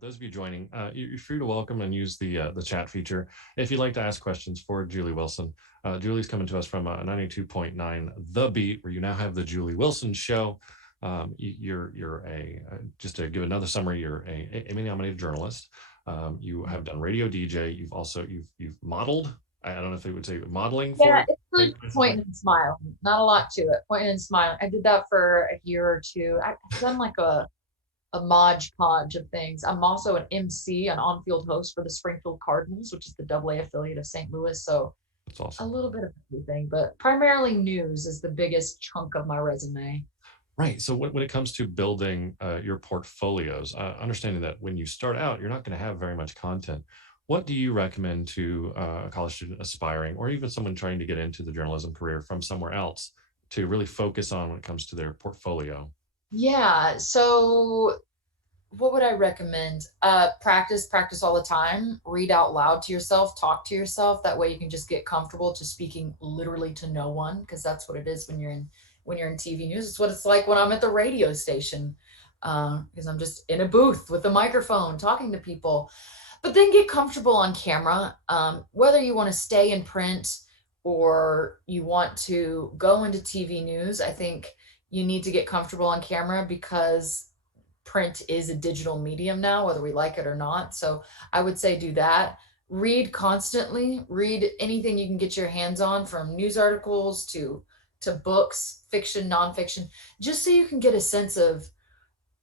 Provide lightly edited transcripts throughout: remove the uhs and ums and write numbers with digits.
those of you joining, you're free to welcome and use the chat feature. If you'd like to ask questions for Julie Wilson, Julie's coming to us from 92.9 The Beat, where you now have the Julie Wilson Show. You're just to give another summary, you're a Emmy-nominated journalist. You have done radio DJ. You've modeled. I don't know if they would say modeling for. Yeah, it's really pointing and smiling. Not a lot to it. Pointing and smiling. I did that for a year or two. I've done like a Mod Podge of things. I'm also an MC, an on-field host for the Springfield Cardinals, which is the AA affiliate of St. Louis. So That's awesome. a little bit of everything, but primarily news is the biggest chunk of my resume. Right. So when it comes to building your portfolios, understanding that when you start out, you're not going to have very much content. What do you recommend to a college student aspiring, or even someone trying to get into the journalism career from somewhere else, to really focus on when it comes to their portfolio? Yeah. So what would I recommend? Practice all the time. Read out loud to yourself, talk to yourself. That way you can just get comfortable to speaking literally to no one, because that's what it is when you're in TV news. It's what it's like when I'm at the radio station, because I'm just in a booth with a microphone talking to people. But then get comfortable on camera, whether you want to stay in print or you want to go into TV news. I think you need to get comfortable on camera because print is a digital medium now, whether we like it or not. So I would say do that. Read constantly. Read anything you can get your hands on, from news articles to books, fiction, nonfiction, just so you can get a sense of,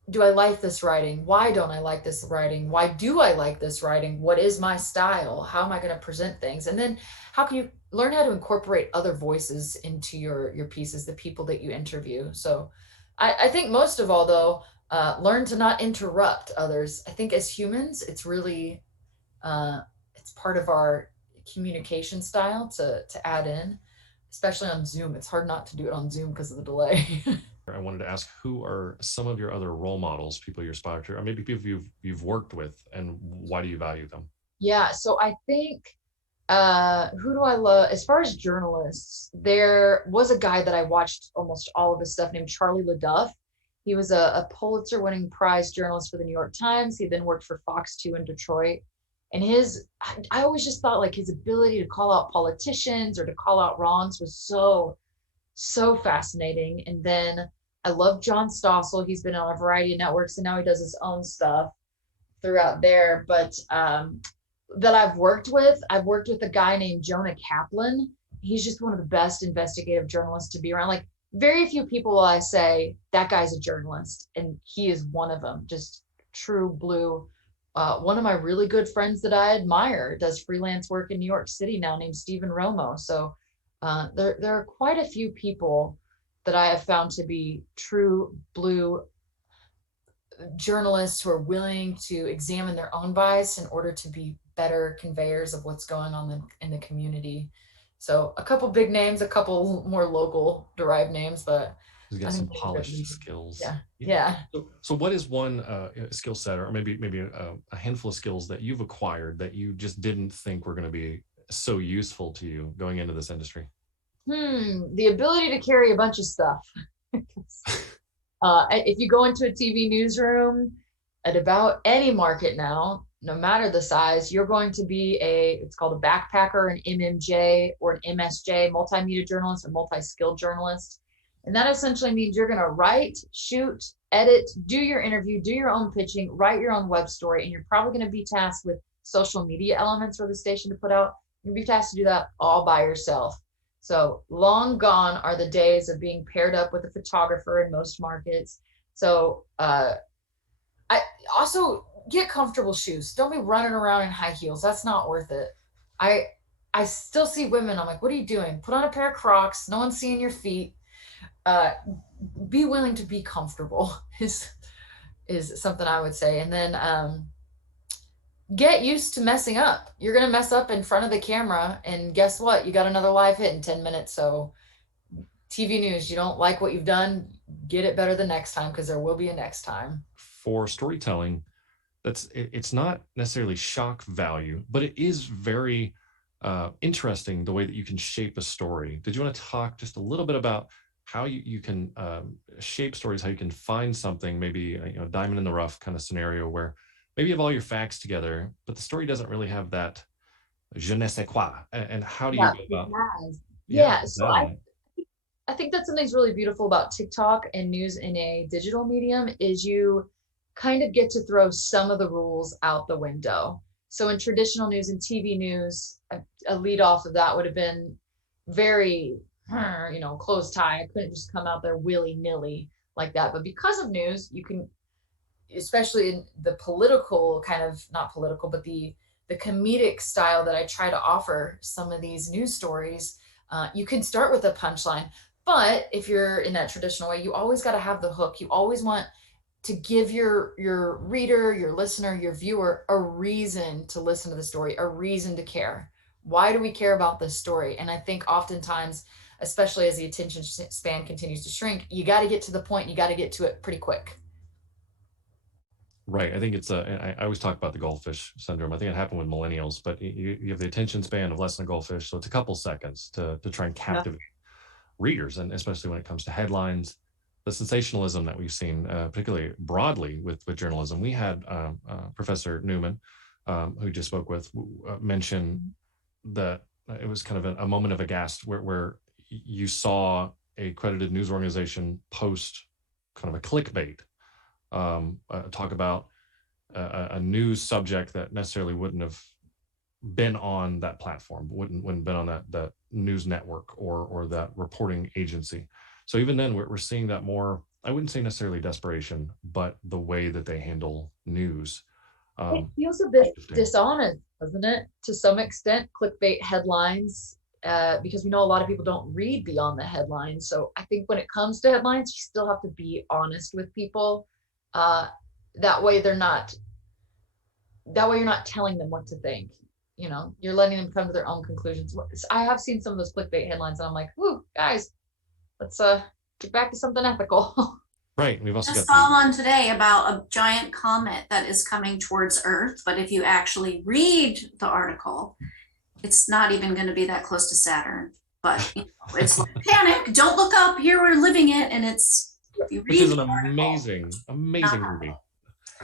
do I like this writing? Why don't I like this writing? Why do I like this writing? What is my style? How am I going to present things? And then how can you learn how to incorporate other voices into your pieces, the people that you interview? So I think most of all, though, learn to not interrupt others. I think as humans, it's really, it's part of our communication style to add in, especially on Zoom. It's hard not to do it on Zoom because of the delay. I wanted to ask, who are some of your other role models, people you aspire to, or maybe people you've worked with, and why do you value them? Yeah, so I think, who do I love as far as journalists? There was a guy that I watched almost all of his stuff named Charlie LaDuff. He was a Pulitzer winning prize journalist for the New York Times. He then worked for Fox 2 in Detroit. And I always just thought like his ability to call out politicians or to call out wrongs was so fascinating. And then I love John Stossel. He's been on a variety of networks and now he does his own stuff throughout there. But that I've worked with a guy named Jonah Kaplan. He's just one of the best investigative journalists to be around. Like, very few people will I say that guy's a journalist, and he is one of them. Just true blue. One of my really good friends that I admire does freelance work in New York City now, named Stephen Romo. So there are quite a few people that I have found to be true blue journalists who are willing to examine their own bias in order to be better conveyors of what's going on in the community. So a couple big names, a couple more local derived names, but He's got some polished skills. Yeah. So what is one skill set, or maybe a handful of skills that you've acquired that you just didn't think were going to be so useful to you going into this industry? The ability to carry a bunch of stuff. If you go into a TV newsroom at about any market now, no matter the size, you're going to be it's called a backpacker, an MMJ, or an MSJ, multimedia journalist, or multi-skilled journalist. And that essentially means you're going to write, shoot, edit, do your interview, do your own pitching, write your own web story, and you're probably going to be tasked with social media elements for the station to put out. You're going to be tasked to do that all by yourself. So long gone are the days of being paired up with a photographer in most markets. So I also get comfortable shoes. Don't be running around in high heels. That's not worth it. I still see women. I'm like, what are you doing? Put on a pair of Crocs. No one's seeing your feet. Be willing to be comfortable is something I would say. And then get used to messing up. You're going to mess up in front of the camera, and guess what? You got another live hit in 10 minutes. So TV news, you don't like what you've done, get it better the next time, because there will be a next time. For storytelling, it's not necessarily shock value, but it is very interesting the way that you can shape a story. Did you want to talk just a little bit about how you can shape stories, how you can find something, maybe a diamond in the rough kind of scenario where maybe you have all your facts together, but the story doesn't really have that je ne sais quoi. And how do you Yeah, go it about, has. yeah, Yeah, so that I in it? I think that's something that's really beautiful about TikTok and news in a digital medium is you kind of get to throw some of the rules out the window. So in traditional news and TV news, a lead off of that would have been very, close tie. I couldn't just come out there willy nilly like that. But because of news, you can, especially in the political kind of, not political, but the comedic style that I try to offer some of these news stories, you can start with a punchline. But if you're in that traditional way, you always got to have the hook. You always want to give your reader, your listener, your viewer a reason to listen to the story, a reason to care. Why do we care about this story? And I think oftentimes, especially as the attention span continues to shrink, you got to get to the point. You got to get to it pretty quick. Right. I think it's I always talk about the goldfish syndrome. I think it happened with millennials, but you have the attention span of less than a goldfish. So it's a couple seconds to try and Yeah. captivate readers. And especially when it comes to headlines, the sensationalism that we've seen, particularly broadly with journalism. We had Professor Newman, who just spoke with, mention that it was kind of a moment of aghast where you saw a credited news organization post kind of a clickbait, talk about a news subject that necessarily wouldn't have been on that platform, wouldn't been on that news network or that reporting agency. So even then, we're seeing that more. I wouldn't say necessarily desperation, but the way that they handle news. It Um, feels a bit Shifting. dishonest, doesn't it? To some extent, clickbait headlines, because we know a lot of people don't read beyond the headlines. So I think when it comes to headlines, you still have to be honest with people. Uh, that way they're not, that way you're not telling them what to think. You're letting them come to their own conclusions. I have seen some of those clickbait headlines and I'm like, "Ooh, guys, let's get back to something ethical." Right. We've also Just got saw the one today about a giant comet that is coming towards Earth, but if you actually read the article, it's not even going to be that close to Saturn. But it's like panic, don't look up, here we're living it, and it's if you which read is an the article, amazing movie.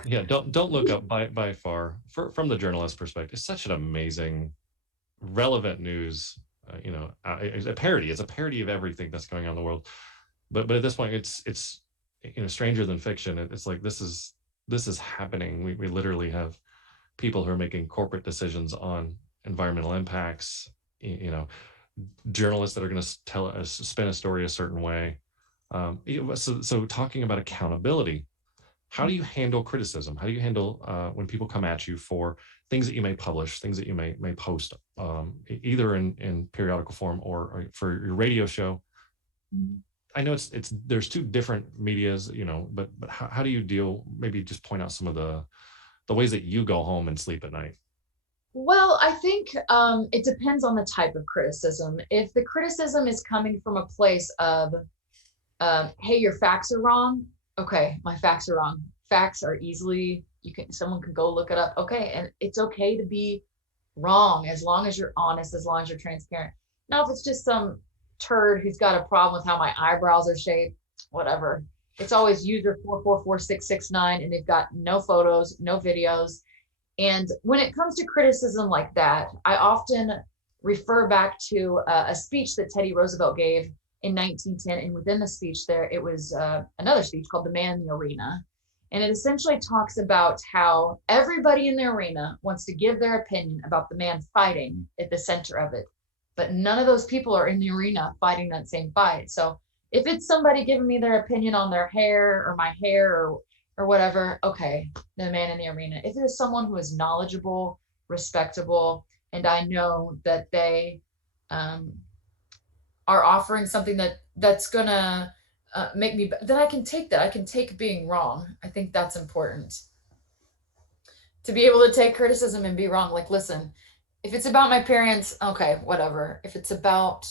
Yeah, don't look up by far from the journalist perspective. It's such an amazing, relevant news. It's a parody. It's a parody of everything that's going on in the world. But at this point, it's stranger than fiction. It's like this is happening. We literally have people who are making corporate decisions on environmental impacts. Journalists that are going to tell us spin a story a certain way. So talking about accountability, how do you handle criticism? How do you handle when people come at you for things that you may publish, things that you may post, either in periodical form or for your radio show? I know it's there's two different medias, but how do you deal? Maybe just point out some of the ways that you go home and sleep at night. Well, I think it depends on the type of criticism. If the criticism is coming from a place of, hey, your facts are wrong. Okay, my facts are wrong. Facts are easily, someone can go look it up. Okay, and it's okay to be wrong as long as you're honest, as long as you're transparent. Now, if it's just some turd who's got a problem with how my eyebrows are shaped, whatever. It's always user 444669, and they've got no photos, no videos. And when it comes to criticism like that, I often refer back to a speech that Teddy Roosevelt gave in 1910. And within the speech there, it was another speech called The Man in the Arena. And it essentially talks about how everybody in the arena wants to give their opinion about the man fighting at the center of it. But none of those people are in the arena fighting that same fight. So if it's somebody giving me their opinion on their hair or my hair or whatever, okay, the man in the arena. If it is someone who is knowledgeable, respectable, and I know that they are offering something that's gonna make me, then I can take that. I can take being wrong. I think that's important to be able to take criticism and be wrong. Like, listen, if it's about my parents, okay, whatever. If it's about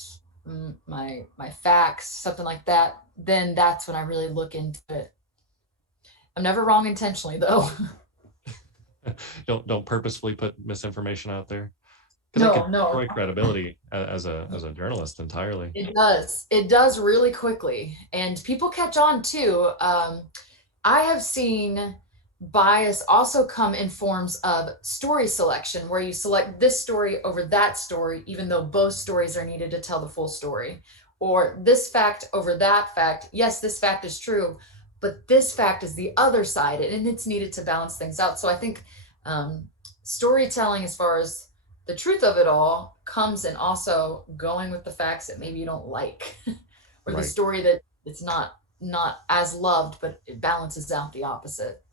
my facts, something like that, then that's when I really look into it. I'm never wrong intentionally, though. Don't purposefully put misinformation out there, because that No, can no, destroy credibility as a journalist entirely. it does. It does really quickly, and people catch on too. I have seen bias also come in forms of story selection, where you select this story over that story, even though both stories are needed to tell the full story, or this fact over that fact. Yes, this fact is true, but this fact is the other side, and it's needed to balance things out. So I think storytelling, as far as the truth of it all, comes in also going with the facts that maybe you don't like, or the Right. story that it's not as loved, but it balances out the opposite.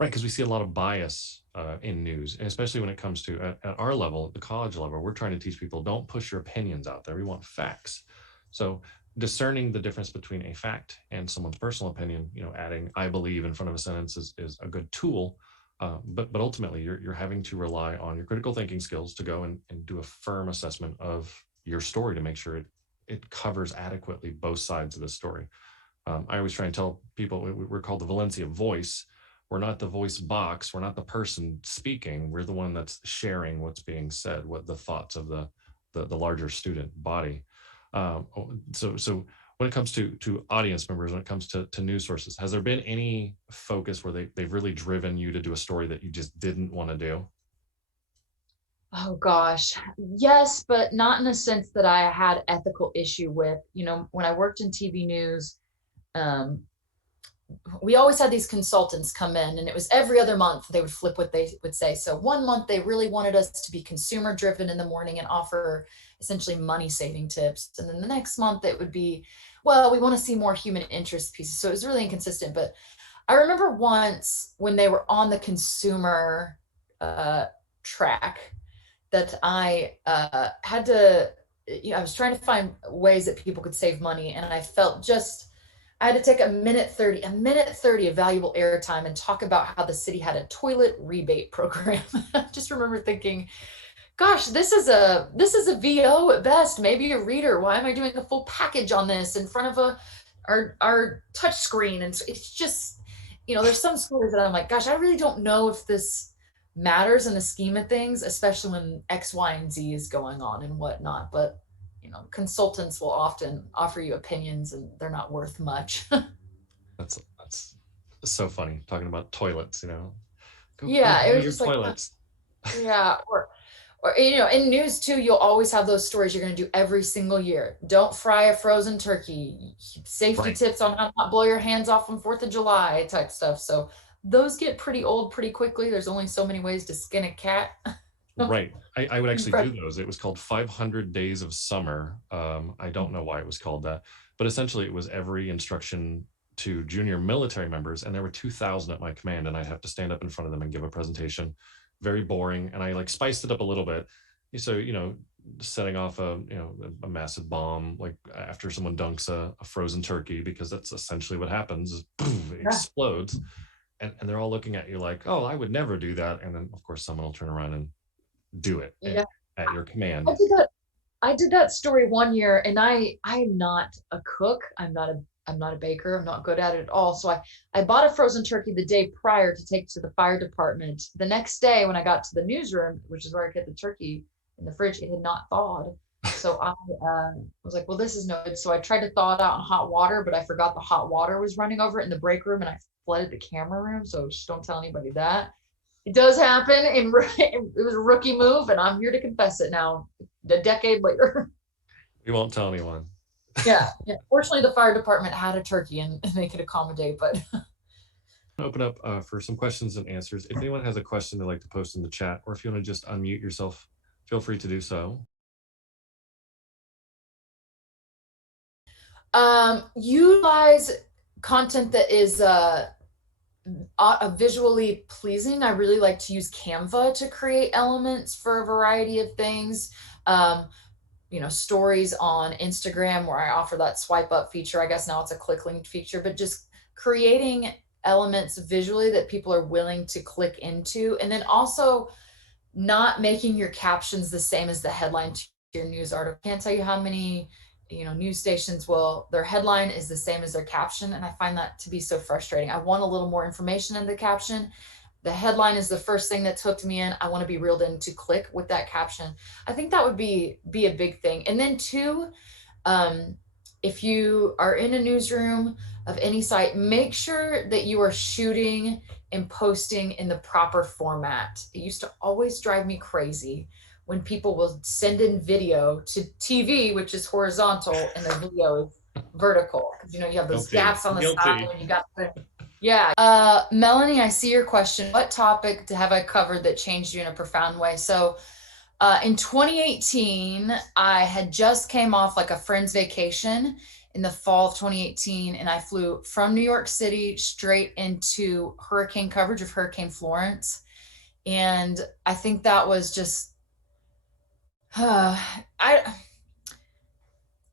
Right, because we see a lot of bias in news, and especially when it comes to at our level, the college level, we're trying to teach people, don't push your opinions out there. We want facts. So discerning the difference between a fact and someone's personal opinion, adding "I believe" in front of a sentence is a good tool. But ultimately, you're having to rely on your critical thinking skills to go and do a firm assessment of your story to make sure it covers adequately both sides of the story. I always try and tell people we're called the Valencia voice. We're not the voice box. We're not the person speaking. We're the one that's sharing what's being said, what the thoughts of the larger student body. So when it comes to audience members, when it comes to news sources, has there been any focus where they've really driven you to do a story that you just didn't want to do? Oh gosh, yes, but not in a sense that I had ethical issue with. When I worked in TV news, um, we always had these consultants come in, and it was every other month they would flip what they would say. So one month they really wanted us to be consumer driven in the morning and offer essentially money saving tips. And then the next month it would be, well, we want to see more human interest pieces. So it was really inconsistent. But I remember once when they were on the consumer track, that I had to, I was trying to find ways that people could save money. And I felt I had to take a minute 30 of valuable airtime and talk about how the city had a toilet rebate program. I just remember thinking, gosh, this is a VO at best, maybe a reader. Why am I doing a full package on this in front of our touch screen? And so it's just, there's some stories that I'm like, gosh, I really don't know if this matters in the scheme of things, especially when X, Y, and Z is going on and whatnot. But consultants will often offer you opinions and they're not worth much. That's so funny talking about toilets. Go Yeah, buy it was your just like, toilets. yeah, or in news too, you'll always have those stories you're going to do every single year. Don't fry a frozen turkey. Safety Right. tips on how to not blow your hands off on 4th of July type stuff. So those get pretty old pretty quickly. There's only so many ways to skin a cat. Right. I would actually do those. It was called 500 Days of Summer. I don't know why it was called that, but essentially it was every instruction to junior military members, and there were 2,000 at my command, and I'd have to stand up in front of them and give a presentation. Very boring, and I like spiced it up a little bit. So setting off a massive bomb, like after someone dunks a frozen turkey, because that's essentially what happens. Is boom, it explodes, and they're all looking at you like, oh, I would never do that. And then of course someone will turn around and do it Yeah, at your I command. did that. I did that story one year, and I am not a cook. I'm not a baker. I'm not good at it at all. So I bought a frozen turkey the day prior to take to the fire department. The next day when I got to the newsroom, which is where I kept the turkey in the fridge, it had not thawed. So I was like, well, this is no good. So I tried to thaw it out in hot water, but I forgot the hot water was running over it in the break room, and I flooded the camera room. So just don't tell anybody that. It does happen, and it was a rookie move, and I'm here to confess it now, a decade later. We won't tell anyone. Yeah. Fortunately, the fire department had a turkey, and they could accommodate. But Open up for some questions and answers. If anyone has a question they'd like to post in the chat, or if you want to just unmute yourself, feel free to do so. Utilize content that is visually pleasing. I really like to use Canva to create elements for a variety of things. Stories on Instagram, where I offer that swipe up feature. I guess now it's a click linked feature, but just creating elements visually that people are willing to click into. And then also not making your captions the same as the headline to your news article. Can't tell you how many news stations their headline is the same as their caption, and I find that to be so frustrating. I want a little more information in the caption. The headline is the first thing that's hooked me in. I want to be reeled in to click with that caption. I think that would be a big thing. And then two, if you are in a newsroom, of any site, make sure that you are shooting and posting in the proper format. It used to always drive me crazy when people will send in video to TV, which is horizontal, and the video is vertical. Because you know you have those gaps on the side, and you got the yeah. Melanie, I see your question. What topic have I covered that changed you in a profound way? So, in 2018, I had just came off like a friend's vacation in the fall of 2018, and I flew from New York City straight into hurricane coverage of Hurricane Florence. And I think that was just, I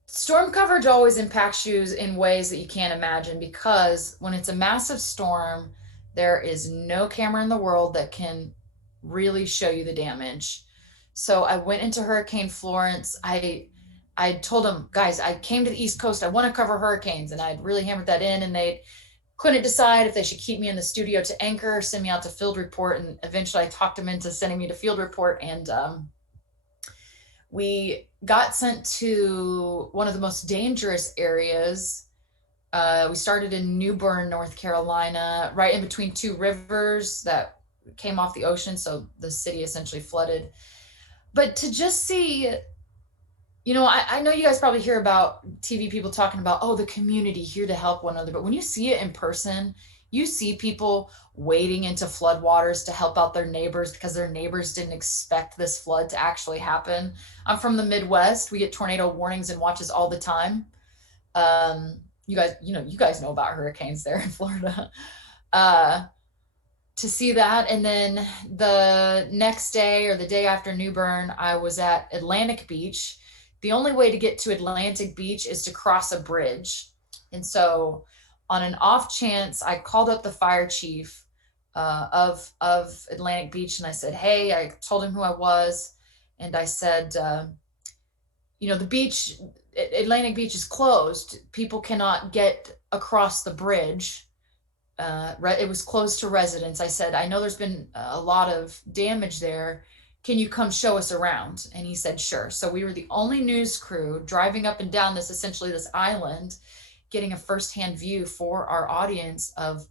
storm coverage always impacts you in ways that you can't imagine, because when it's a massive storm, there is no camera in the world that can really show you the damage. So I went into Hurricane Florence. I told them, guys, I came to the East Coast. I want to cover hurricanes. And I'd really hammered that in, and they couldn't decide if they should keep me in the studio to anchor or send me out to field report. And eventually I talked them into sending me to field report. And we got sent to one of the most dangerous areas. We started in New Bern, North Carolina, right in between two rivers that came off the ocean. So the city essentially flooded. But to just see, you know, I know you guys probably hear about TV people talking about, oh, the community here to help one another. But when you see it in person, you see people wading into floodwaters to help out their neighbors because their neighbors didn't expect this flood to actually happen. I'm from the Midwest. We get tornado warnings and watches all the time. You guys know about hurricanes there in Florida. To see that. And then the next day or the day after New Bern, I was at Atlantic Beach. The only way to get to Atlantic Beach is to cross a bridge. And so on an off chance, I called up the fire chief of Atlantic Beach, and I said, hey, I told him who I was. And I said, the beach, Atlantic Beach is closed. People cannot get across the bridge. It was closed to residents. I said, I know there's been a lot of damage there. Can you come show us around? And he said, sure. So we were the only news crew driving up and down this island, getting a firsthand view for our audience of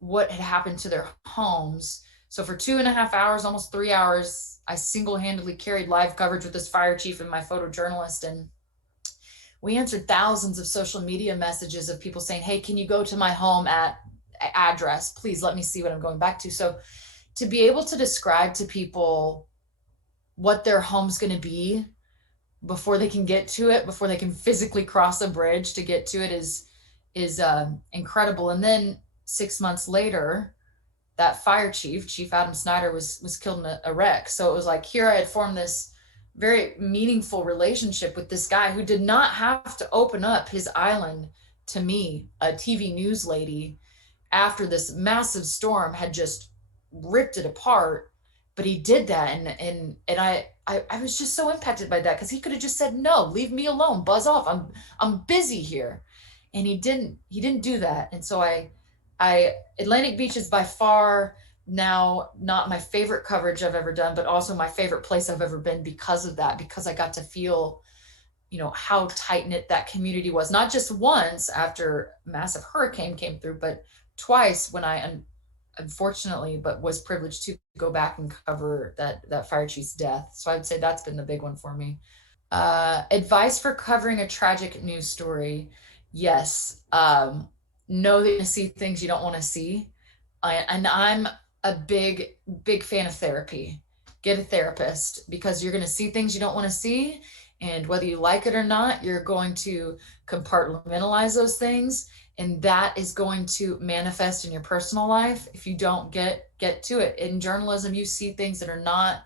what had happened to their homes. So for 2.5 hours, almost 3 hours, I single-handedly carried live coverage with this fire chief and my photojournalist. And we answered thousands of social media messages of people saying, hey, can you go to my home at address? Please let me see what I'm going back to. So to be able to describe to people what their home's going to be before they can get to it, before they can physically cross a bridge to get to it is incredible. And then 6 months later, that fire chief Adam Snyder, was killed in a wreck. So it was like, here I had formed this very meaningful relationship with this guy who did not have to open up his island to me, a TV news lady, after this massive storm had just ripped it apart. But he did that, and I was just so impacted by that, because he could have just said, no, leave me alone, buzz off, I'm busy here. And he didn't do that. And so Atlantic Beach is by far now not my favorite coverage I've ever done, but also my favorite place I've ever been because of that, because I got to feel, how tight-knit that community was, not just once after a massive hurricane came through, but twice when I unfortunately, but was privileged to go back and cover that fire chief's death. So I would say that's been the big one for me. Advice for covering a tragic news story. Yes. Know that you see things you don't want to see. And I'm a big fan of therapy. Get a therapist, because you're going to see things you don't want to see. And whether you like it or not, you're going to compartmentalize those things. And that is going to manifest in your personal life if you don't get to it. In journalism, you see things that are not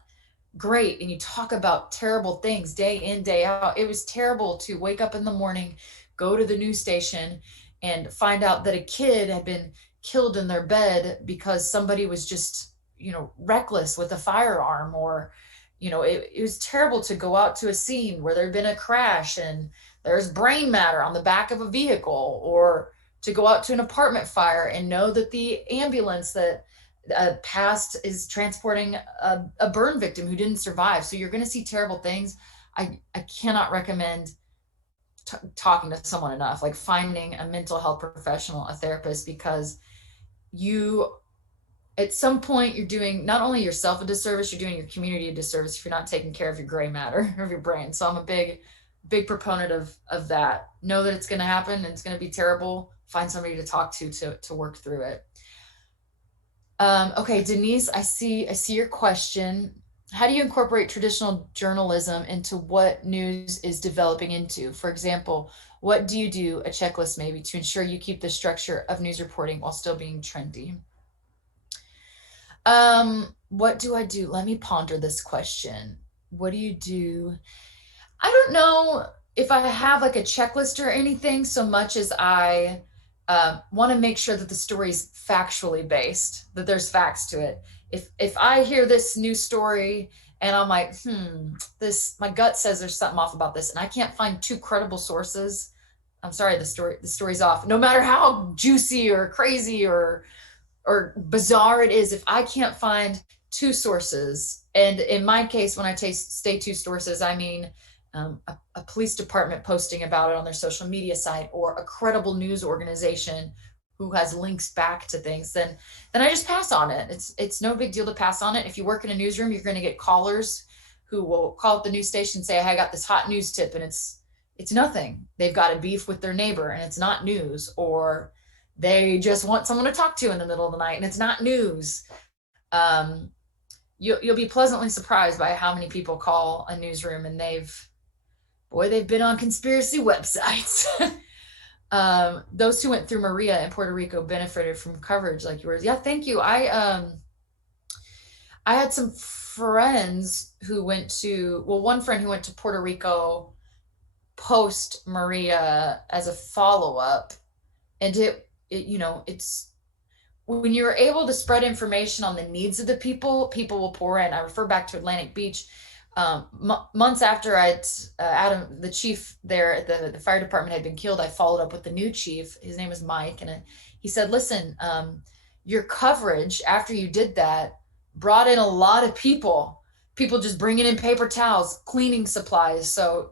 great, and you talk about terrible things day in, day out. It was terrible to wake up in the morning, go to the news station, and find out that a kid had been killed in their bed because somebody was just, reckless with a firearm, or, it was terrible to go out to a scene where there'd been a crash and there's brain matter on the back of a vehicle, or to go out to an apartment fire and know that the ambulance that passed is transporting a burn victim who didn't survive. So you're going to see terrible things. I cannot recommend talking to someone enough, like finding a mental health professional, a therapist, because you, at some point, you're doing not only yourself a disservice, you're doing your community a disservice if you're not taking care of your gray matter of your brain. So I'm a big proponent of that. Know that it's going to happen and it's going to be terrible. Find somebody to talk to work through it. Okay, Denise, I see your question. How do you incorporate traditional journalism into what news is developing into? For example, what do you do, a checklist maybe, to ensure you keep the structure of news reporting while still being trendy? What do I do? Let me ponder this question. What do you do? I don't know if I have like a checklist or anything, so much as I want to make sure that the story is factually based, that there's facts to it. If I hear this news story and I'm like, this, my gut says there's something off about this, and I can't find two credible sources, I'm sorry, the story's off. No matter how juicy or crazy or bizarre it is, if I can't find two sources, and in my case, when I say two sources, I mean a police department posting about it on their social media site, or a credible news organization who has links back to things, then I just pass on it. It's no big deal to pass on it. If you work in a newsroom, you're going to get callers who will call up the news station and say, hey, I got this hot news tip, and it's nothing. They've got a beef with their neighbor and it's not news, or they just want someone to talk to in the middle of the night and it's not news. You'll be pleasantly surprised by how many people call a newsroom and they've been on conspiracy websites. Those who went through Maria in Puerto Rico benefited from coverage like yours. Yeah, thank you. I had some friends who one friend who went to Puerto Rico post Maria as a follow-up, and it's when you're able to spread information on the needs of the people will pour in. I refer back to Atlantic Beach. Months after Adam, the chief there at the fire department, had been killed, I followed up with the new chief. His name is Mike, and he said, listen, your coverage after you did that brought in a lot of people just bringing in paper towels, cleaning supplies. So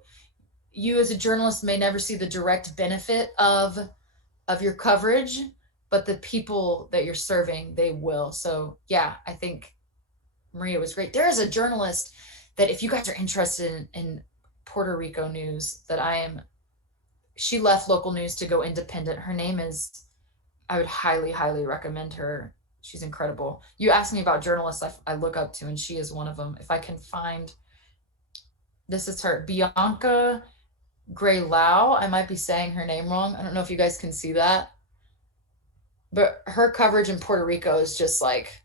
you as a journalist may never see the direct benefit of your coverage, but the people that you're serving, they will. So yeah, I think Maria was great. There is a journalist that, if you guys are interested in Puerto Rico news, she left local news to go independent. Her name is, I would highly, highly recommend her. She's incredible. You asked me about journalists I look up to, and she is one of them. If I can find, this is her, Bianca Graylao. I might be saying her name wrong. I don't know if you guys can see that, but her coverage in Puerto Rico is just like,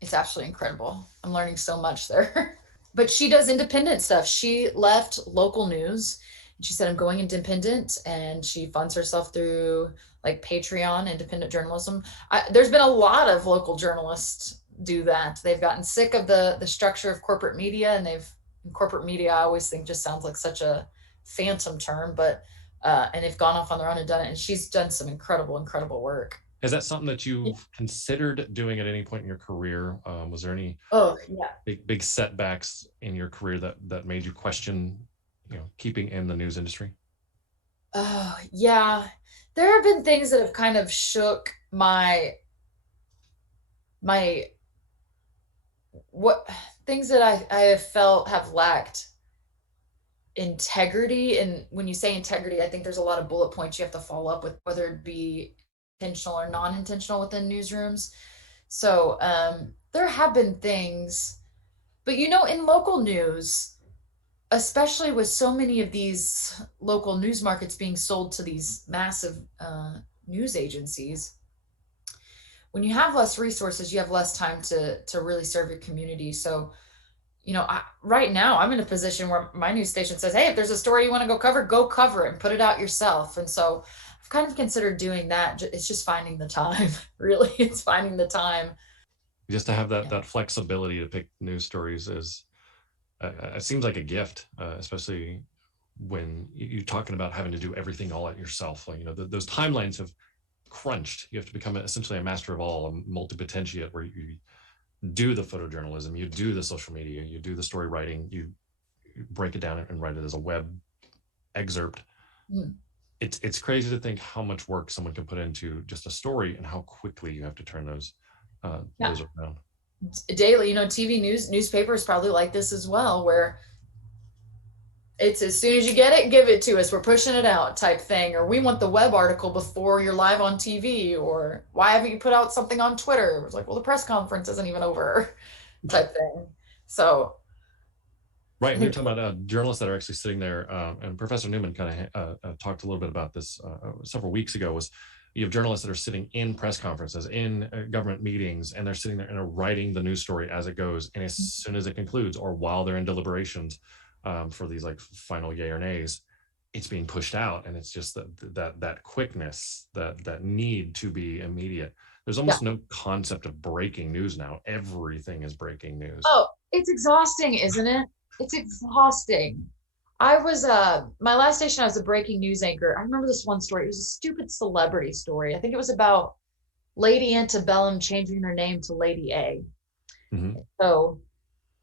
it's absolutely incredible. I'm learning so much there. But she does independent stuff. She left local news and she said, I'm going independent, and she funds herself through like Patreon, independent journalism. There's been a lot of local journalists do that. They've gotten sick of the structure of corporate media, and corporate media, I always think, just sounds like such a phantom term, but and they've gone off on their own and done it. And she's done some incredible work. Is that something that you've considered doing at any point in your career? Was there any big setbacks in your career that made you question, keeping in the news industry? Oh yeah, there have been things that have kind of shook my things that I have felt have lacked integrity. And when you say integrity, I think there's a lot of bullet points you have to follow up with, whether it be intentional or non-intentional within newsrooms. So there have been things, but in local news, especially with so many of these local news markets being sold to these massive news agencies, when you have less resources, you have less time to really serve your community. So right now I'm in a position where my news station says, hey, if there's a story you want to go cover it and put it out yourself. And so I've kind of considered doing that. It's just finding the time. Really, it's finding the time. Just to have that flexibility to pick news stories is, it seems like a gift, especially when you're talking about having to do everything all at yourself. Like, those timelines have crunched. You have to become essentially a master of all, a multi-potentiate, where you do the photojournalism, you do the social media, you do the story writing, you break it down and write it as a web excerpt. Mm. It's crazy to think how much work someone can put into just a story and how quickly you have to turn those around. Daily, TV newspaper is probably like this as well, where it's as soon as you get it, give it to us. We're pushing it out type thing. Or we want the web article before you're live on TV. Or why haven't you put out something on Twitter? It's like, well, the press conference isn't even over type thing. So. Right. We were talking about journalists that are actually sitting there. And Professor Newman kind of talked a little bit about this several weeks ago. Was you have journalists that are sitting in press conferences, in government meetings, and they're sitting there and writing the news story as it goes. And as soon as it concludes, or while they're in deliberations, for these like final yay or nays, it's being pushed out, and it's just that quickness, that need to be immediate. There's almost no concept of breaking news now. Everything is breaking news. Oh, it's exhausting, isn't it? It's exhausting. I was my last station, I was a breaking news anchor. I remember this one story. It was a stupid celebrity story. I think it was about Lady Antebellum changing her name to Lady A. Mm-hmm. So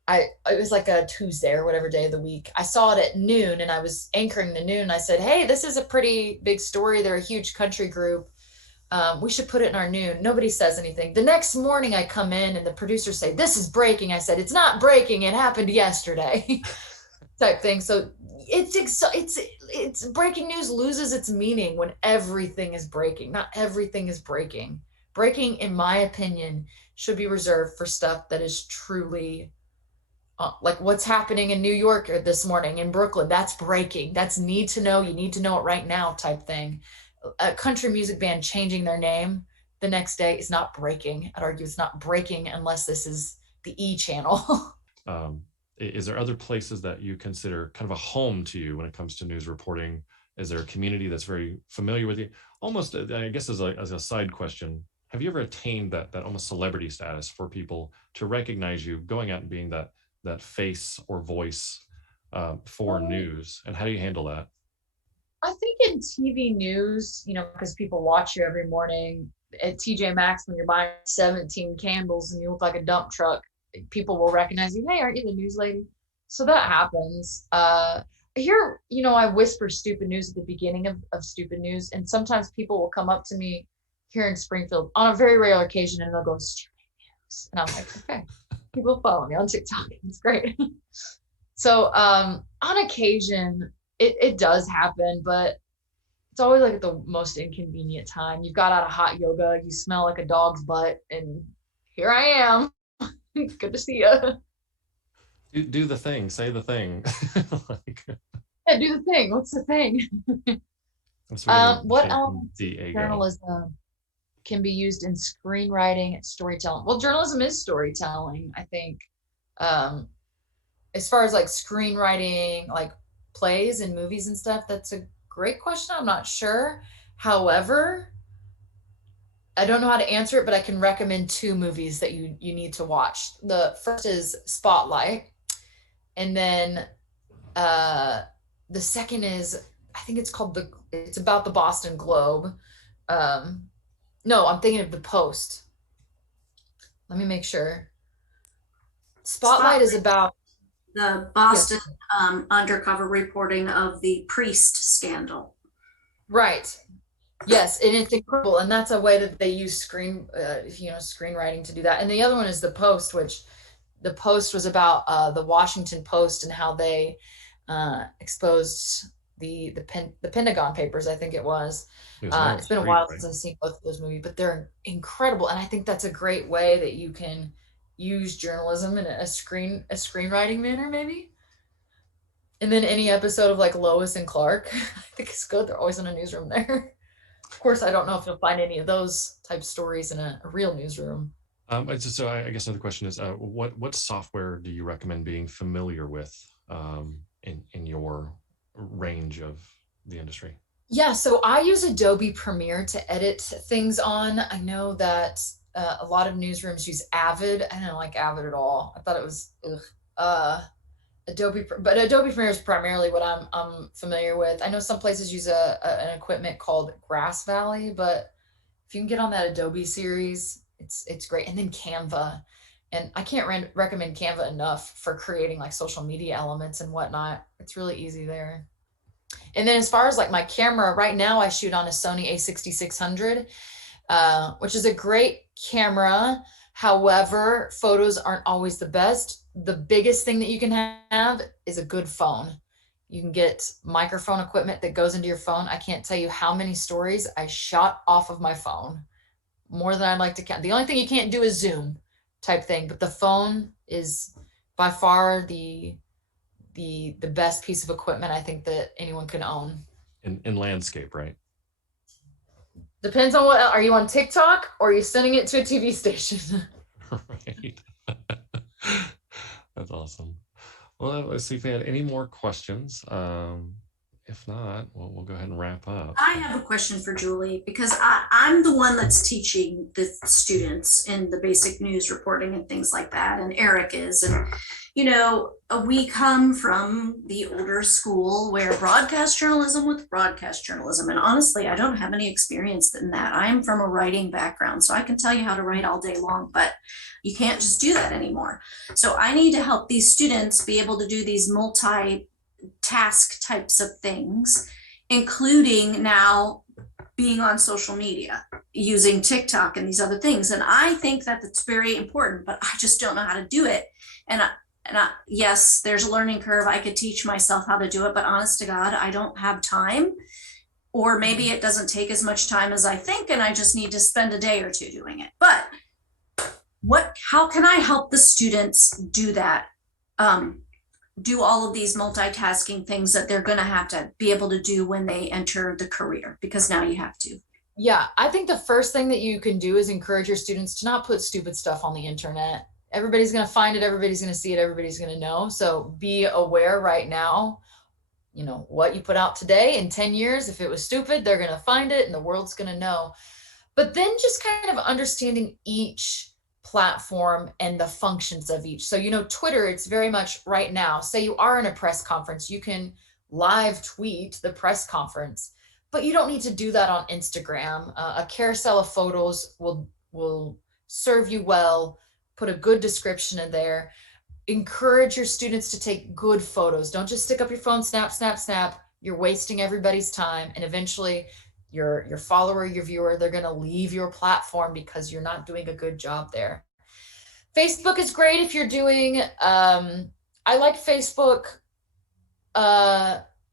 it was like a Tuesday or whatever day of the week. I saw it at noon, and I was anchoring the noon. And I said, hey, this is a pretty big story. They're a huge country group. We should put it in our noon. Nobody says anything. The next morning I come in and the producers say, this is breaking. I said, it's not breaking. It happened yesterday type thing. So it's breaking news loses its meaning when everything is breaking. Not everything is breaking. Breaking, in my opinion, should be reserved for stuff that is truly like what's happening in New York or this morning in Brooklyn. That's breaking. That's need to know. You need to know it right now type thing. A country music band changing their name the next day is not breaking. I'd argue it's not breaking unless this is the E channel. Is there other places that you consider kind of a home to you when it comes to news reporting? Is there a community that's very familiar with you? Almost, I guess, as a side question, have you ever attained that almost celebrity status for people to recognize you going out and being that face or voice for news? And how do you handle that? I think in TV news, because people watch you every morning at TJ Maxx when you're buying 17 candles and you look like a dump truck, people will recognize you. Hey, aren't you the news lady? So that happens. Here, I whisper stupid news at the beginning of stupid news. And sometimes people will come up to me here in Springfield on a very rare occasion and they'll go, stupid news. And I'm like, okay, people follow me on TikTok. It's great. So on occasion, it does happen, but it's always like at the most inconvenient time. You've got out of hot yoga, you smell like a dog's butt, and here I am. Good to see you. Do the thing, say the thing. Yeah, do the thing. What's the thing? What else? Journalism can be used in screenwriting, storytelling. Well, journalism is storytelling, I think. As far as like screenwriting, like plays and movies and stuff, that's a great question. I'm not sure. However, I don't know how to answer it, but I can recommend 2 movies that you need to watch. The first is Spotlight, and then the second is, I think it's called it's about the Boston Globe. No, I'm thinking of The Post. Let me make sure. Spotlight is about the Boston undercover reporting of the priest scandal. Right. Yes, and it's incredible, and that's a way that they use screenwriting to do that. And the other one is The Post, which The Post was about the Washington Post and how they exposed the Pentagon Papers, I think it was. It's been a while since I've seen both of those movies, but they're incredible, and I think that's a great way that you can use journalism in a screenwriting manner, maybe. And then any episode of like Lois and Clark, I think it's good. They're always in a newsroom there. Of course, I don't know if you'll find any of those type stories in a real newsroom. So I guess another question is, what software do you recommend being familiar with in your range of the industry? Yeah, so I use Adobe Premiere to edit things on. I know that a lot of newsrooms use Avid. I don't like Avid at all. I thought it was Adobe Premiere is primarily what I'm familiar with. I know some places use an equipment called Grass Valley, but if you can get on that Adobe series, it's great. And then Canva, and I can't recommend Canva enough for creating like social media elements and whatnot. It's really easy there. And then as far as like my camera, right now I shoot on a Sony A6600, which is a great camera. However, photos aren't always the best. The biggest thing that you can have is a good phone. You can get microphone equipment that goes into your phone. I can't tell you how many stories I shot off of my phone, more than I'd like to count. The only thing you can't do is Zoom type thing, but the phone is by far the best piece of equipment I think that anyone can own. In landscape, right? Depends on what, are you on TikTok or are you sending it to a TV station? Right. That's awesome. Well, let's see if we had any more questions. If not, we'll go ahead and wrap up. I have a question for Julie, because I'm the one that's teaching the students in the basic news reporting and things like that, and Eric is. And, you know, we come from the older school where broadcast journalism with broadcast journalism. And honestly, I don't have any experience in that. I'm from a writing background, so I can tell you how to write all day long, but you can't just do that anymore. So I need to help these students be able to do these multi-task types of things, including now being on social media, using TikTok and these other things. And I think that that's very important, but I just don't know how to do it. And yes, there's a learning curve. I could teach myself how to do it, but honest to God, I don't have time. Or maybe it doesn't take as much time as I think, and I just need to spend a day or two doing it. But how can I help the students do that? Do all of these multitasking things that they're going to have to be able to do when they enter the career, because now you have to. Yeah, I think the first thing that you can do is encourage your students to not put stupid stuff on the internet. Everybody's going to find it, everybody's going to see it, everybody's going to know. So be aware right now, you know, what you put out today. In 10 years, if it was stupid, they're going to find it and the world's going to know. But then just kind of understanding each platform and the functions of each. So, you know, Twitter, it's very much right now, say you are in a press conference, you can live tweet the press conference, but you don't need to do that on Instagram. A carousel of photos will serve you well. Put a good description in there. Encourage your students to take good photos. Don't just stick up your phone, snap, snap, snap. You're wasting everybody's time. And eventually your follower, your viewer, they're going to leave your platform because you're not doing a good job there. Facebook is great if you're doing, I like Facebook.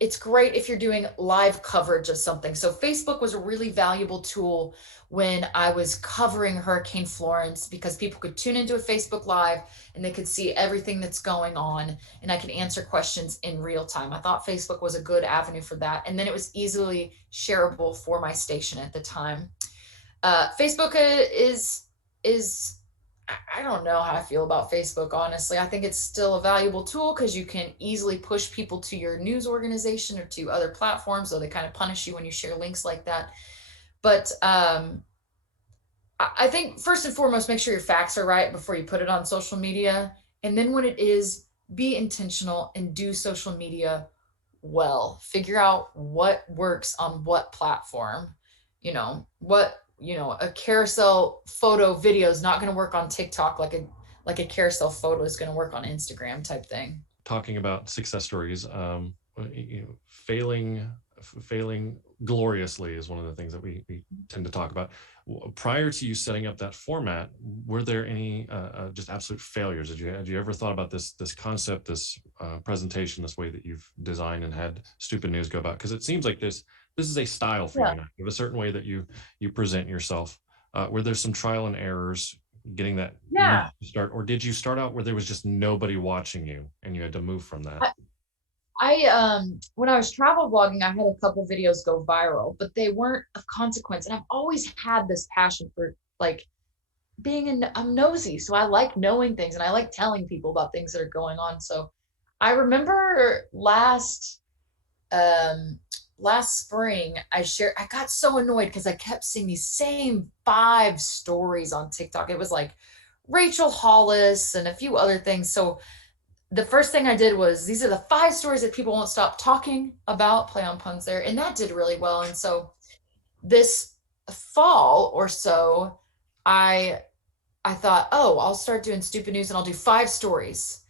It's great if you're doing live coverage of something. So Facebook was a really valuable tool when I was covering Hurricane Florence, because people could tune into a Facebook Live and they could see everything that's going on, and I could answer questions in real time. I thought Facebook was a good avenue for that. And then it was easily shareable for my station at the time. Facebook is I don't know how I feel about Facebook, honestly. I think it's still a valuable tool because you can easily push people to your news organization or to other platforms, so they kind of punish you when you share links like that. But I think first and foremost, make sure your facts are right before you put it on social media. And then when it is, be intentional and do social media well. Figure out what works on what platform. You know, a carousel photo video is not going to work on TikTok like a carousel photo is going to work on Instagram type thing. Talking about success stories, failing gloriously is one of the things that we tend to talk about. Prior to you setting up that format, were there any just absolute failures? Had you ever thought about this concept, this presentation, this way that you've designed and had Stupid News go about? Because it seems like this is a style for you now. You have a certain way that you present yourself. Were there some trial and errors getting that to start, or did you start out where there was just nobody watching you and you had to move from that? I when I was travel blogging, I had a couple videos go viral, but they weren't of consequence. And I've always had this passion for like I'm nosy, so I like knowing things and I like telling people about things that are going on. So I remember last spring, I got so annoyed because I kept seeing these same 5 stories on TikTok. It was like Rachel Hollis and a few other things. So the first thing I did was, these are the 5 stories that people won't stop talking about, play on puns there. And that did really well. And so this fall or so, I thought, oh, I'll start doing Stupid News and I'll do 5 stories.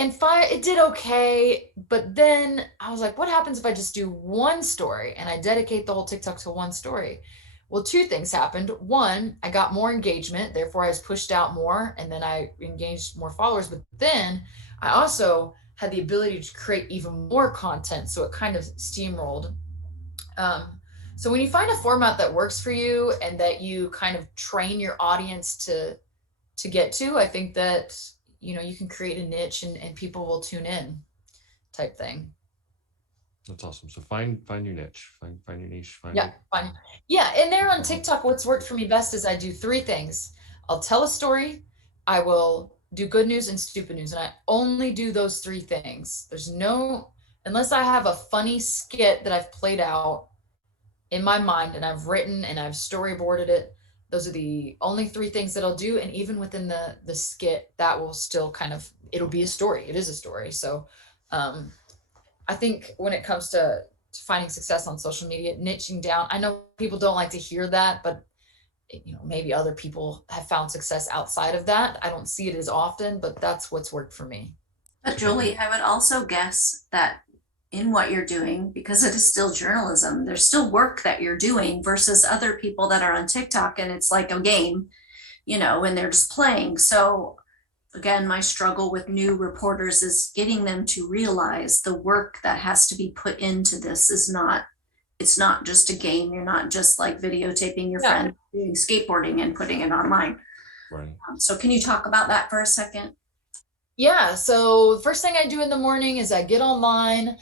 And it did okay, but then I was like, what happens if I just do one story and I dedicate the whole TikTok to one story? Well, two things happened. One, I got more engagement, therefore I was pushed out more, and then I engaged more followers. But then I also had the ability to create even more content, so it kind of steamrolled. Um, so when you find a format that works for you and that you kind of train your audience to get to, I think that you can create a niche and people will tune in, type thing. That's awesome. So find your niche, find your niche, Yeah, fine. Yeah, and there on TikTok, what's worked for me best is I do three things. I'll tell a story, I will do good news and stupid news, and I only do those three things. There's no, unless I have a funny skit that I've played out in my mind and I've written and I've storyboarded it. Those are the only three things that I'll do. And even within the skit, that will still kind of, it'll be a story. It is a story. So I think when it comes to finding success on social media, niching down, I know people don't like to hear that, but maybe other people have found success outside of that. I don't see it as often, but that's what's worked for me. But Julie, I would also guess that in what you're doing, because it is still journalism, there's still work that you're doing versus other people that are on TikTok and it's like a game, and they're just playing. So again, my struggle with new reporters is getting them to realize the work that has to be put into this it's not just a game. You're not just like videotaping your friend doing skateboarding and putting it online. Right. So can you talk about that for a second? Yeah. So the first thing I do in the morning is I get online.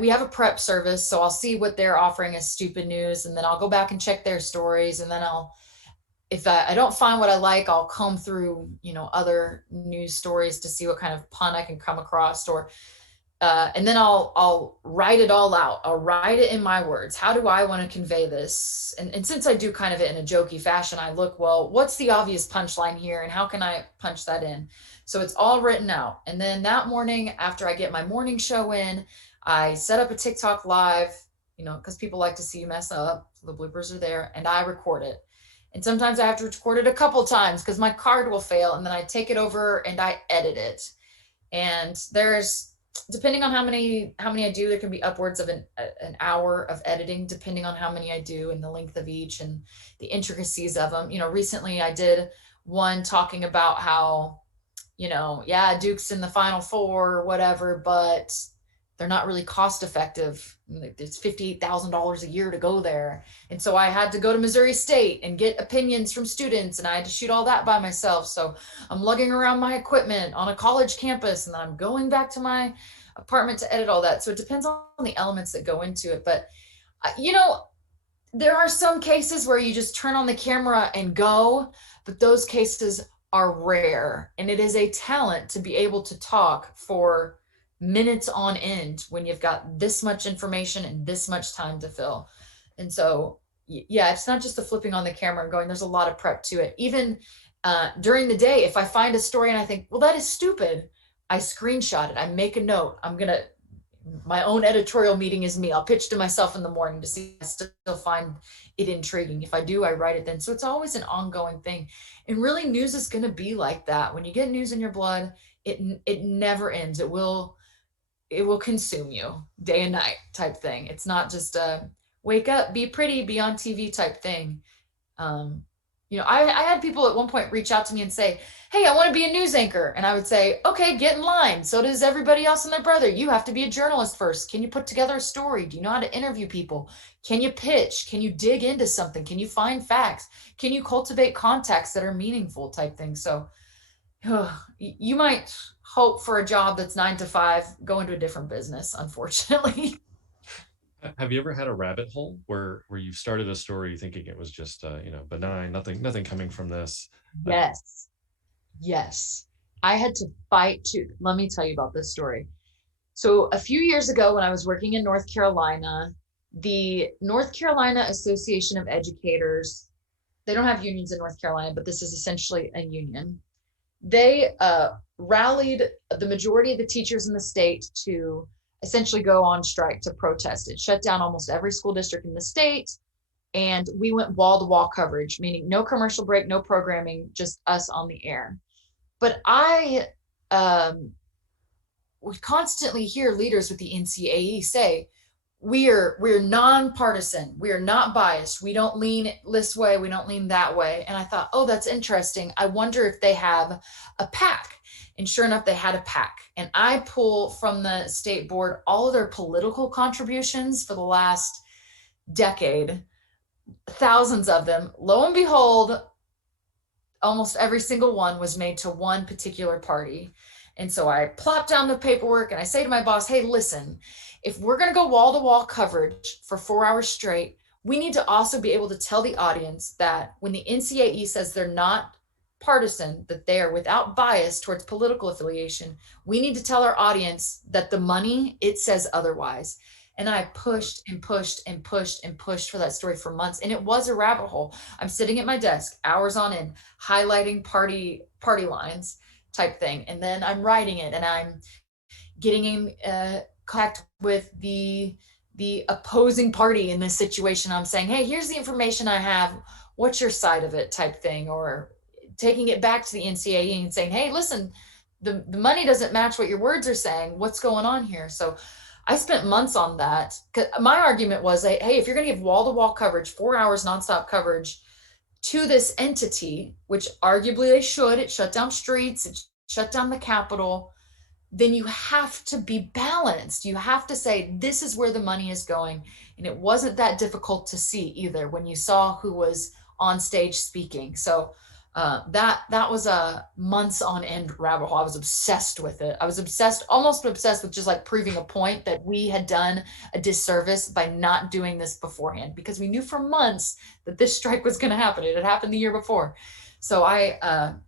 We have a prep service, so I'll see what they're offering as stupid news, and then I'll go back and check their stories, and then if I don't find what I like, I'll comb through, other news stories to see what kind of pun I can come across, and then I'll write it all out. I'll write it in my words. How do I want to convey this? And since I do kind of it in a jokey fashion, I look, well, what's the obvious punchline here, and how can I punch that in? So it's all written out. And then that morning, after I get my morning show in, I set up a TikTok live, because people like to see you mess up. So the bloopers are there, and I record it. And sometimes I have to record it a couple times because my card will fail, and then I take it over and I edit it. And there's, depending on how many I do, there can be upwards of an hour of editing, depending on how many I do and the length of each and the intricacies of them. Recently I did one talking about how, Duke's in the Final Four or whatever, but they're not really cost effective. It's $58,000 a year to go there. And so I had to go to Missouri State and get opinions from students, and I had to shoot all that by myself. So I'm lugging around my equipment on a college campus, and then I'm going back to my apartment to edit all that. So it depends on the elements that go into it. But, there are some cases where you just turn on the camera and go, but those cases are rare. And it is a talent to be able to talk for minutes on end when you've got this much information and this much time to fill. And so, yeah, it's not just the flipping on the camera and going, there's a lot of prep to it. Even during the day, if I find a story and I think, well, that is stupid, I screenshot it. I make a note. My own editorial meeting is me. I'll pitch to myself in the morning to see if I still find it intriguing. If I do, I write it then. So it's always an ongoing thing. And really, news is going to be like that. When you get news in your blood, it never ends. It will consume you day and night type thing. It's not just a wake up, be pretty, be on TV type thing. I had people at one point reach out to me and say, hey, I want to be a news anchor. And I would say, okay, get in line. So does everybody else and their brother. You have to be a journalist first. Can you put together a story? Do you know how to interview people? Can you pitch? Can you dig into something? Can you find facts? Can you cultivate contacts that are meaningful type thing? So you might hope for a job that's 9 to 5, go into a different business, unfortunately. Have you ever had a rabbit hole where you've started a story thinking it was just benign, nothing coming from this? Yes. I had to fight to. Let me tell you about this story. So a few years ago, when I was working in North Carolina, the North Carolina Association of Educators, they don't have unions in North Carolina, but this is essentially a union. They rallied the majority of the teachers in the state to essentially go on strike to protest. It shut down almost every school district in the state. And we went wall to wall coverage, meaning no commercial break, no programming, just us on the air. But I we constantly hear leaders with the NCAE say, we're nonpartisan. We are not biased. We don't lean this way. We don't lean that way. And I thought, oh, that's interesting. I wonder if they have a pack. And sure enough, they had a pack. And I pull from the state board all of their political contributions for the last decade, thousands of them. Lo and behold, almost every single one was made to one particular party. And so I plop down the paperwork and I say to my boss, hey, listen, if we're going to go wall to wall coverage for 4 hours straight, we need to also be able to tell the audience that when the NCAE says they're not partisan, that they are without bias towards political affiliation, we need to tell our audience that the money, it says otherwise. And I pushed and pushed and pushed and pushed for that story for months. And it was a rabbit hole. I'm sitting at my desk, hours on end, highlighting party lines type thing. And then I'm writing it and I'm getting in contact with the opposing party in this situation. I'm saying, hey, here's the information I have. What's your side of it type thing? Or taking it back to the NCAE and saying, hey, listen, the money doesn't match what your words are saying. What's going on here? So I spent months on that. My argument was, hey, if you're going to give wall-to-wall coverage, 4 hours nonstop coverage to this entity, which arguably they should, it shut down streets, it shut down the Capitol, then you have to be balanced. You have to say, this is where the money is going. And it wasn't that difficult to see either when you saw who was on stage speaking. So that was a months on end rabbit hole. I was obsessed with it. I was almost obsessed with just like proving a point that we had done a disservice by not doing this beforehand, because we knew for months that this strike was going to happen. It had happened the year before. So I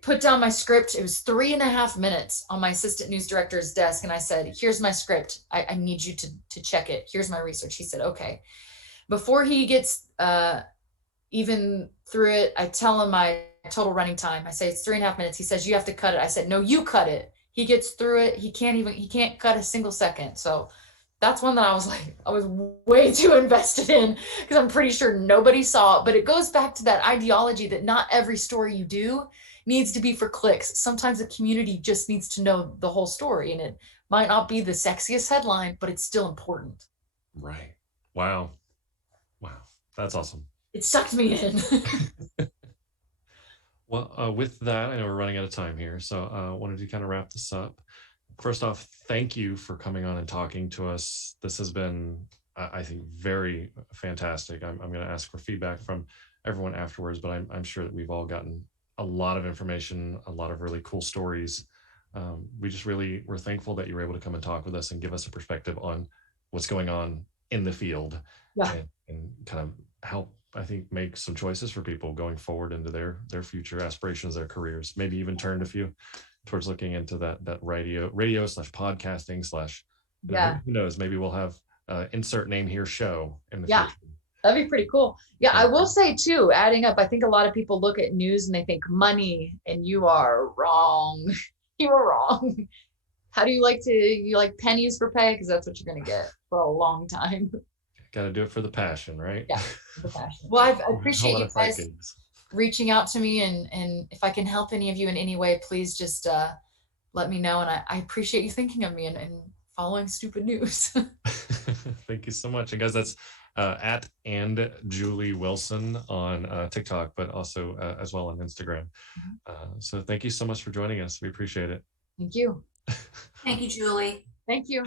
put down my script. It was 3.5 minutes on my assistant news director's desk. And I said, here's my script. I need you to check it. Here's my research. He said, okay. Before he gets even through it, I tell him my total running time. I say it's 3.5 minutes. He says, you have to cut it. I said, no, you cut it. He gets through it. He can't cut a single second. So that's one that I was way too invested in, because I'm pretty sure nobody saw it. But it goes back to that ideology that not every story you do needs to be for clicks. Sometimes the community just needs to know the whole story, and it might not be the sexiest headline, but it's still important. Right. Wow. That's awesome. It sucked me in. Well, with that, I know we're running out of time here, so I wanted to kind of wrap this up. First off, thank you for coming on and talking to us. This has been, I think, very fantastic. I'm going to ask for feedback from everyone afterwards, but I'm sure that we've all gotten a lot of information, a lot of really cool stories. We're thankful that you were able to come and talk with us and give us a perspective on what's going on in the field, and kind of help, I think, make some choices for people going forward into their future aspirations, their careers, maybe even turned a few towards looking into that radio / podcasting / who knows, maybe we'll have insert name here show in the future. That'd be pretty cool. Yeah, I will say too, adding up, I think a lot of people look at news and they think money, and you are wrong. You are wrong. How do you like pennies for pay? Because that's what you're going to get for a long time. Got to do it for the passion, right? Yeah, the passion. Well, I appreciate you guys reaching out to me, and if I can help any of you in any way, please just let me know. And I appreciate you thinking of me and following stupid news. Thank you so much. And guys, that's at and Julie Wilson on TikTok, but also as well on Instagram. So thank you so much for joining us. We appreciate it. Thank you. Thank you, Julie. Thank you.